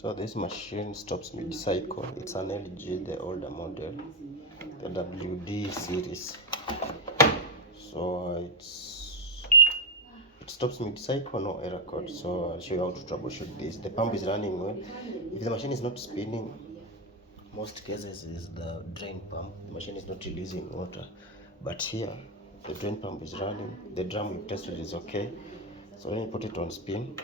So this machine stops mid-cycle. It's an LG, the older model, the WD series. So it stops mid-cycle, no error code. So I'll show you how to troubleshoot this. The pump is running well. If the machine is not spinning, most cases is the drain pump. The machine is not releasing water. But here, the drain pump is running. The drum we've tested is okay. So when you put it on spin,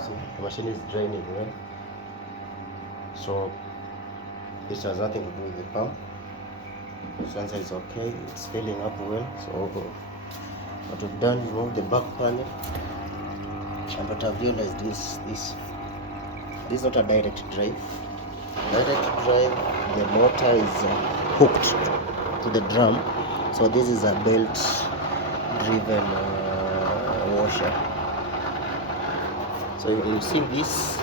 see, the machine is draining well. So this has nothing to do with the pump. Sensor is okay, it's filling up well. So what we've done, remove the back panel, and what I've realized is this is not a direct drive. Direct drive, the motor is hooked to the drum, so this is a belt driven washer. So you see this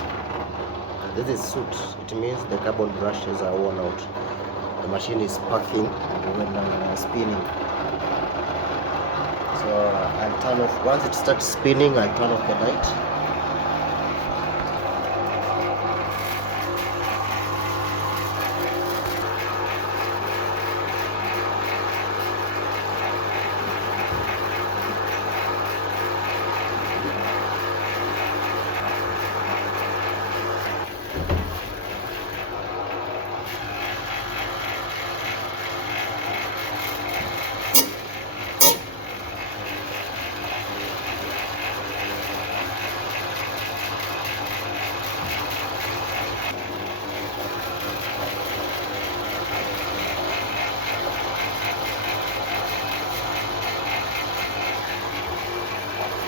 is soot. It means the carbon brushes are worn out. The machine is sparking when spinning. So I'll turn off, once it starts spinning, I'll turn off the light.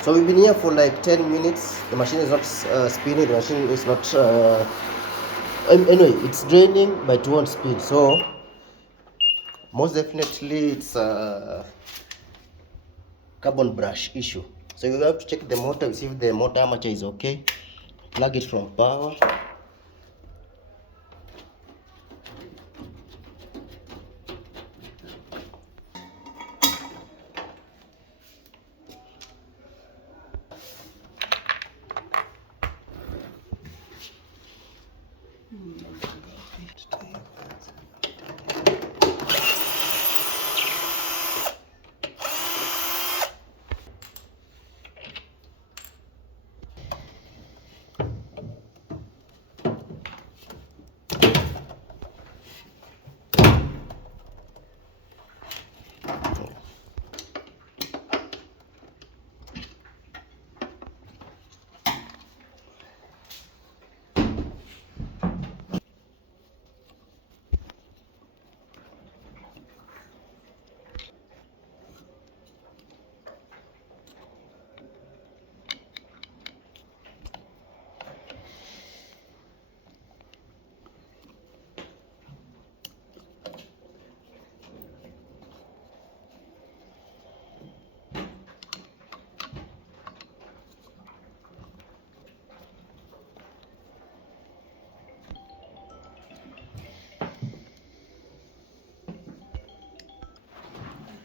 So we've been here for like 10 minutes. The machine is not spinning. The machine is not. Anyway, it's draining, but it won't spin. So most definitely, it's a carbon brush issue. So you have to check the motor, see if the motor armature is okay. Plug it from power.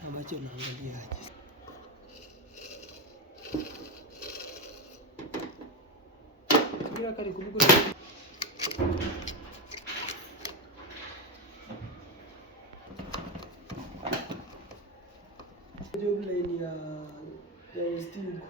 Ambacho naangalia aje kila kali kumbuka job line ya Westingo.